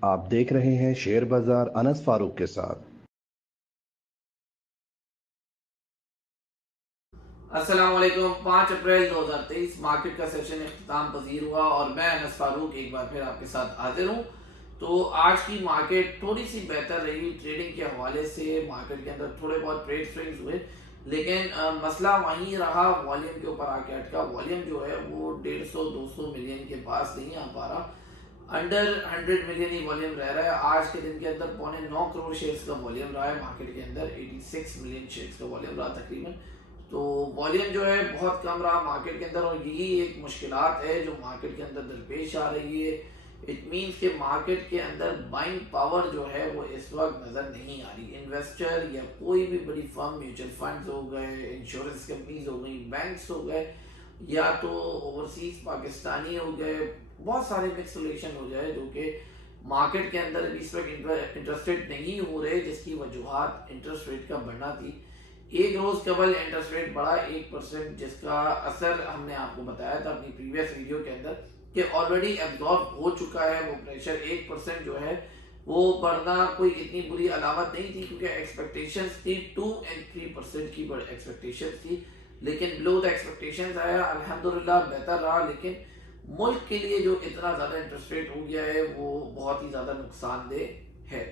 आप देख रहे हैं शेयर बाजार अनस फारूक के साथ। अस्सलाम वालेकुम। 5 अप्रैल 2023 मार्केट का सेशन इख्तिताम पजीर हुआ और मैं अनस फारूक एक बार फिर आपके साथ हाजिर हूँ। तो आज की मार्केट थोड़ी सी बेहतर रही ट्रेडिंग के हवाले से। मार्केट के अंदर थोड़े बहुत ट्रेड स्विंग्स हुए, लेकिन मसला वहीं रहा, वॉल्यूम के ऊपर आके अटका। वॉल्यूम जो है वो 150-200 मिलियन के पास नहीं आ पा रहा, अंडर 100 मिलियन ही वॉल्यूम रह रहा है। आज के दिन के अंदर 9.25 करोड़ शेयर्स का वॉल्यूम रहा है। मार्केट के अंदर 86 मिलियन शेयर्स का वॉल्यूम रहा तकरीबन। तो वॉल्यूम जो है बहुत कम रहा मार्केट के अंदर, और यही एक मुश्किलात है जो मार्केट के अंदर दरपेश आ रही है। इट मीन्स के मार्केट के अंदर बाइंग पावर जो है वो इस वक्त नज़र नहीं आ रही। इन्वेस्टर या कोई भी बड़ी फर्म, म्यूचुअल फंड्स हो गए, इंश्योरेंस कंपनीज हो गई, बैंक्स हो गए, या तो ओवरसीज पाकिस्तानी हो गए, बहुत सारे मिक्स रिलेशन हो जाए जो कि मार्केट के अंदर इस वक्त इंटरेस्टेड नहीं हो रहे, जिसकी वजूहत इंटरेस्ट रेट का बढ़ना थी। एक रोज कबल इंटरेस्ट रेट बढ़ा 1%, जिसका असर हमने आपको बताया था अपनी प्रीवियस वीडियो के अंदर कि ऑलरेडी एब्जॉर्ब हो चुका है वो प्रेशर। 1% जो है वो बढ़ना कोई इतनी बुरी अलामत नहीं थी, क्योंकि एक्सपेक्टेशंस थी 2 और 3% की एक्सपेक्टेशंस थी, लेकिन बिलो द एक्सपेक्टेशंस आया। अल्हम्दुलिल्लाह बेहतर रहा, लेकिन मुल्क के लिए जो इतना ज़्यादा इंटरेस्ट रेट हो गया है वो बहुत ही ज़्यादा नुकसानदेह है।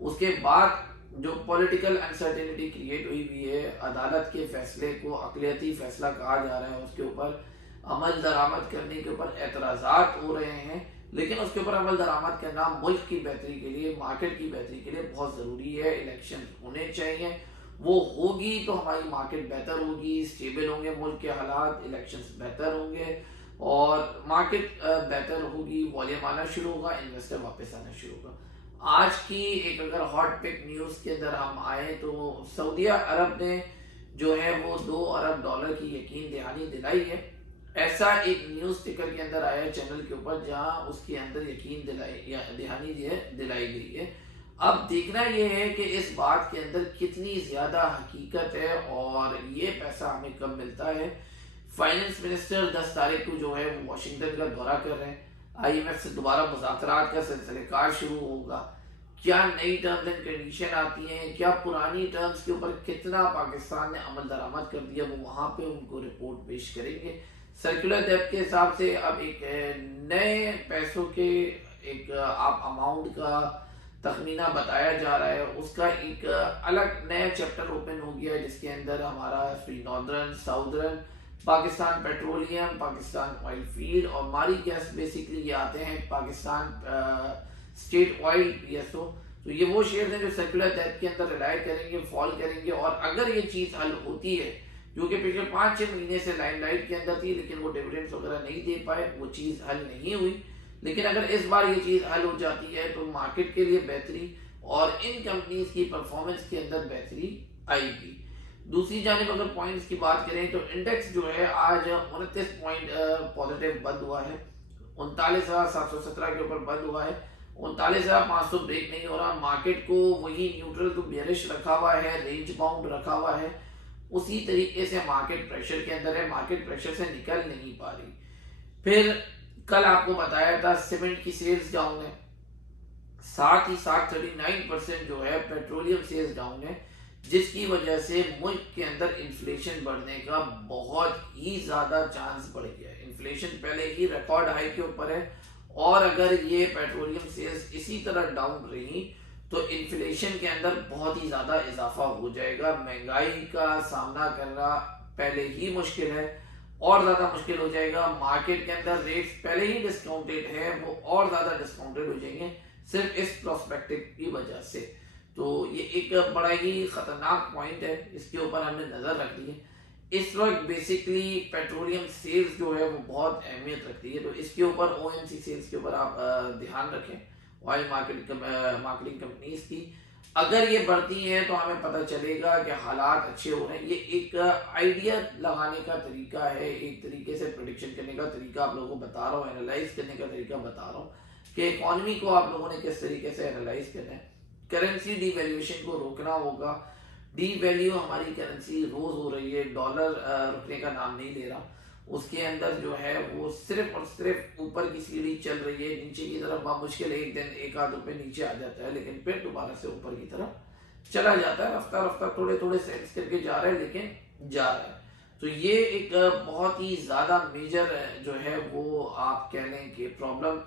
उसके बाद जो पॉलिटिकल अनसर्टेनिटी क्रिएट हुई हुई है, अदालत के फैसले को अक़लियती फैसला कहा जा रहा है, उसके ऊपर अमल दरामद करने के ऊपर एतराज़ात हो रहे हैं, लेकिन उसके ऊपर अमल दरामद करना मुल्क की बेहतरी के लिए, मार्केट की बेहतरी के लिए बहुत ज़रूरी है। इलेक्शन होने चाहिए, वो होगी तो हमारी मार्केट बेहतर होगी, स्टेबल होंगे मुल्क के हालात, इलेक्शंस बेहतर होंगे और मार्केट बेहतर होगी, वॉल्यूम आना शुरू होगा, इन्वेस्टर वापस आना शुरू होगा। आज की एक अगर हॉट पिक न्यूज़ के अंदर हम आए तो सऊदी अरब ने जो है वो $2 अरब की यकीन दहानी दिलाई है। ऐसा एक न्यूज़ टिकर के अंदर आया है चैनल के ऊपर, जहां उसके अंदर यकीन दहानी दिलाई गई है। अब देखना यह है कि इस बात के अंदर कितनी ज़्यादा हकीकत है और ये पैसा हमें कब मिलता है। फाइनेंस मिनिस्टर 10 तारीख को जो है वो वाशिंगटन का दौरा कर रहे हैं। IMF से दोबारा मुज़ाकरात का सिलसिलेकार शुरू होगा। क्या नई टर्म्स एंड कंडीशन आती हैं, क्या पुरानी टर्म्स के ऊपर कितना पाकिस्तान ने अमल दरामद कर दिया, वो वहाँ पे उनको रिपोर्ट पेश करेंगे। सर्कुलर डेब्ट के हिसाब से अब एक नए पैसों के एक आप अमाउंट का तखमीना बताया जा रहा है। उसका एक अलग नया चैप्टर ओपन हो गया है, जिसके अंदर हमारा northern, southern, Pakistan petroleum, Pakistan oil field और मारी गैस, बेसिकली ये आते हैं पाकिस्तान स्टेट ऑयल PSO। तो ये वो शेयर हैं जो सर्कुलर डेब्ट के अंदर रिलाई करेंगे, फॉल करेंगे। और अगर ये चीज़ हल होती है, जो कि पिछले 5-6 महीने से लाइमलाइट के अंदर थी, लेकिन वो डिविडेंड्स वगैरह नहीं दे पाए, वो चीज़ हल नहीं हुई, लेकिन अगर इस बार ये चीज़ हल हो जाती है तो मार्केट के लिए बेहतरी और इन कंपनीज की परफॉर्मेंस के अंदर बेहतरी आएगी। दूसरी जानिब अगर पॉइंट्स की बात करें तो इंडेक्स जो है आज 29 पॉइंट पॉजिटिव बंद हुआ है, 39,717 के ऊपर बंद हुआ है। 39,500 ब्रेक नहीं हो रहा, मार्केट को वही न्यूट्रल टू बेरिश रखा हुआ है, रेंज बाउंड रखा हुआ है। उसी तरीके से मार्केट प्रेशर के अंदर है, मार्केट प्रेशर से निकल नहीं पा रही। फिर कल आपको बताया था सीमेंट की सेल्स डाउन है, साथ ही साथ 39% जो है पेट्रोलियम सेल्स डाउन है, जिसकी वजह से मुल्क के अंदर इन्फ्लेशन बढ़ने का बहुत ही ज़्यादा चांस बढ़ गया है। इन्फ्लेशन पहले ही रिकॉर्ड हाई के ऊपर है, और अगर ये पेट्रोलियम सेल्स इसी तरह डाउन रही तो इन्फ्लेशन के अंदर बहुत ही ज़्यादा इजाफा हो जाएगा। महंगाई का सामना करना पहले ही मुश्किल है, और ज़्यादा मुश्किल हो जाएगा। मार्केट के अंदर रेट्स पहले ही डिस्काउंटेड है, वो और ज़्यादा डिस्काउंटेड हो जाएंगे सिर्फ इस प्रोस्पेक्टिव की वजह से। तो ये एक बड़ा ही खतरनाक पॉइंट है, इसके ऊपर हमने नज़र रख दी है। इस वक्त बेसिकली पेट्रोलियम सेल्स जो है वो बहुत अहमियत रखती है, तो इसके ऊपर OMC सेल्स के ऊपर आप ध्यान रखें, ऑयल मार्केटिंग कंपनीज की। अगर ये बढ़ती हैं तो हमें पता चलेगा कि हालात अच्छे हो रहे हैं। ये एक आइडिया लगाने का तरीका है, एक तरीके से प्रिडिक्शन करने का तरीका आप लोगों को बता रहा हूँ, एनालाइज करने का तरीका बता रहा हूँ कि इकोनॉमी को आप लोगों ने किस तरीके से एनालाइज करना है। करेंसी डिवैल्यूएशन को रोकना होगा। डी वैल्यू हमारी करेंसी रोज हो रही है, डॉलर रुकने का नाम नहीं ले रहा, उसके अंदर जो है वो सिर्फ और सिर्फ ऊपर की सीढ़ी चल रही है, नीचे की तरफ मुश्किल एक दिन एक आध रुपये नीचे आ जाता है, लेकिन फिर दोबारा से ऊपर की तरफ चला जाता है। रफ्ता रफ्ता थोड़े थोड़े सेंस करके जा रहा है, लेकिन जा रहा है। तो ये एक बहुत ही ज्यादा मेजर जो है वो आप कह लें कि प्रॉब्लम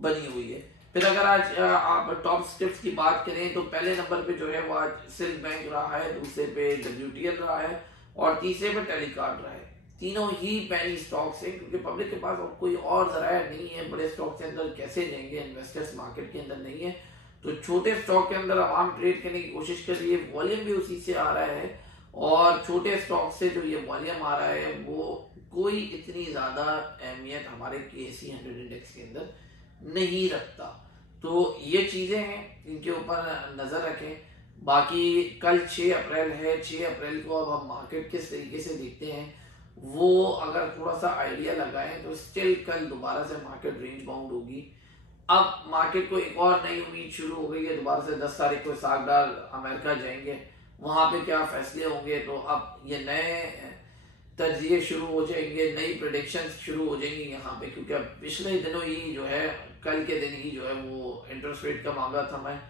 बनी हुई है। फिर अगर आज आप टॉप स्क्रिप्ट्स की बात करें तो पहले नंबर पे जो है वो आज सिल्क बैंक रहा है, दूसरे पे WTL रहा है और तीसरे पे टेलीकार्ड रहा है। तीनों ही पैनी स्टॉक्स हैं, क्योंकि पब्लिक के पास कोई और जराया नहीं है। बड़े स्टॉक के अंदर कैसे जाएंगे, इन्वेस्टर्स मार्केट के अंदर नहीं है, तो छोटे स्टॉक के अंदर आवाम ट्रेड करने की कोशिश कर रही है। वॉल्यूम भी उसी से आ रहा है और छोटे स्टॉक से जो ये वॉल्यूम आ रहा है वो कोई इतनी ज्यादा अहमियत हमारे KSE 100 इंडेक्स के अंदर नहीं रखता। तो ये चीजें हैं, इनके ऊपर नजर रखें। बाकी कल 6 अप्रैल है, 6 अप्रैल को अब हम मार्केट किस तरीके से देखते हैं वो अगर थोड़ा सा आइडिया लगाएं तो स्टिल कल दोबारा से मार्केट रेंज बाउंड होगी। अब मार्केट को एक और नई उम्मीद शुरू हो गई है, दोबारा से 10 तारीख को सागदार अमेरिका जाएंगे, वहां पे क्या फैसले होंगे। तो अब ये नए तजिए शुरू हो जाएंगे, नई प्रेडिक्शंस शुरू हो जाएंगी यहाँ पे, क्योंकि अब पिछले दिनों ही जो है, कल के दिन ही जो है वो इंटरेस्ट रेट का मामला थमा है।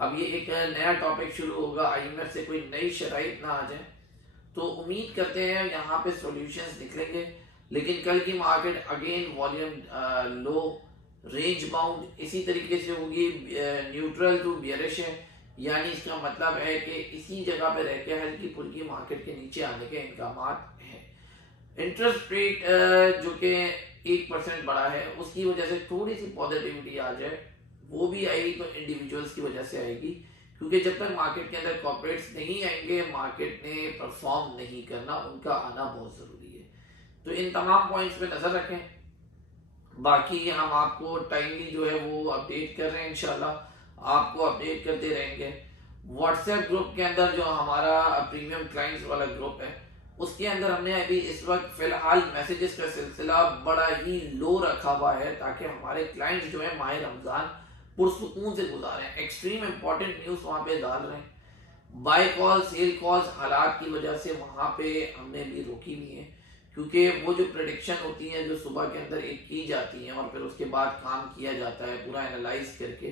अब ये एक नया टॉपिक शुरू होगा, IMF से कोई नई शराइत ना आ जाए, तो उम्मीद करते हैं यहाँ पे सॉल्यूशंस निकलेंगे। लेकिन कल की market again volume low, range bound इसी तरीके से होगी, न्यूट्रल टू बियरिश है, यानी इसका मतलब है कि इसी जगह पे रह के हल्की फुल्की मार्केट के नीचे आने के इम्कान हैं। इंटरेस्ट रेट जो कि 1% बढ़ा है, उसकी वजह से थोड़ी सी पॉजिटिविटी आ जाए, वो भी आएगी तो इंडिविजुअल्स की वजह से आएगी, क्योंकि जब तक मार्केट के अंदर कॉर्पोरेट्स नहीं आएंगे मार्केट ने परफॉर्म नहीं करना, उनका आना बहुत जरूरी है। तो इन तमाम पॉइंट्स पे नजर रखें। बाकी हम आपको टाइमली जो है वो अपडेट कर रहे हैं, इंशाल्लाह आपको अपडेट करते रहेंगे। व्हाट्सएप ग्रुप के अंदर जो हमारा प्रीमियम क्लाइंट्स वाला ग्रुप है, उसके अंदर हमने अभी इस वक्त फिलहाल मैसेजेस का सिलसिला बड़ा ही लो रखा हुआ है, ताकि हमारे क्लाइंट्स जो है माह रमजान पुरसुकून से गुजारें। एक्सट्रीम इंपॉर्टेंट न्यूज वहां पे डाल रहे हैं। बाय कॉल सेल कॉल्स हालात की वजह से वहां पे हमने भी रोकी हुई है, क्योंकि वो जो प्रेडिक्शन होती है जो सुबह के अंदर एक की जाती है और फिर उसके बाद काम किया जाता है पूरा एनालाइज करके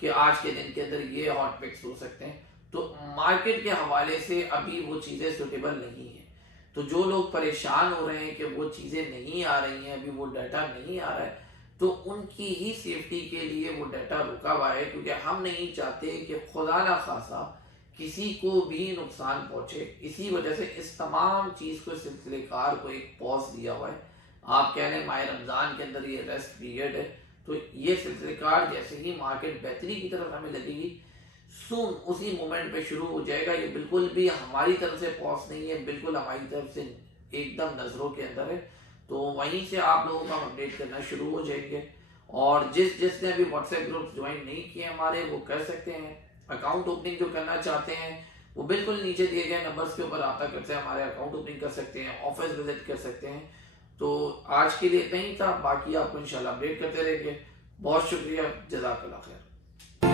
कि आज के दिन के अंदर ये हॉट पिक्स हो सकते हैं, तो मार्केट के हवाले से अभी वो चीजें सुटेबल नहीं है। तो जो लोग परेशान हो रहे हैं कि वो चीजें नहीं आ रही हैं, अभी वो डाटा नहीं आ रहा है, तो उनकी ही सेफ्टी के लिए वो डाटा रुका हुआ है, क्योंकि हम नहीं चाहते कि खुदा ना खासा किसी को भी नुकसान पहुंचे। इसी वजह से इस तमाम चीज को सिलसिलेकार को एक पॉज दिया हुआ है। आप कह रहे हैं माह रमजान के अंदर ये रेस्ट पीरियड है, तो ये सिलसिलेकार जैसे ही मार्केट बेहतरी की तरफ हमें लगेगी सून उसी मोमेंट पे शुरू हो जाएगा। ये बिल्कुल भी हमारी तरफ से पॉज नहीं है, बिल्कुल हमारी तरफ से एकदम नजरों के अंदर है। तो वहीं से आप लोगों को हम अपडेट करना शुरू हो जाएंगे। और जिसने अभी व्हाट्सएप ग्रुप ज्वाइन नहीं किए हमारे, वो कर सकते हैं। अकाउंट ओपनिंग जो करना चाहते हैं वो बिल्कुल नीचे दिए गए नंबर्स के ऊपर रब्ता करते हैं, हमारे अकाउंट ओपनिंग कर सकते हैं, ऑफिस विजिट कर सकते हैं। तो आज के लिए इतना ही था, बाकी आपको इंशाल्लाह अपडेट करते रहेंगे। बहुत शुक्रिया, जज़ाकल्लाह खैर।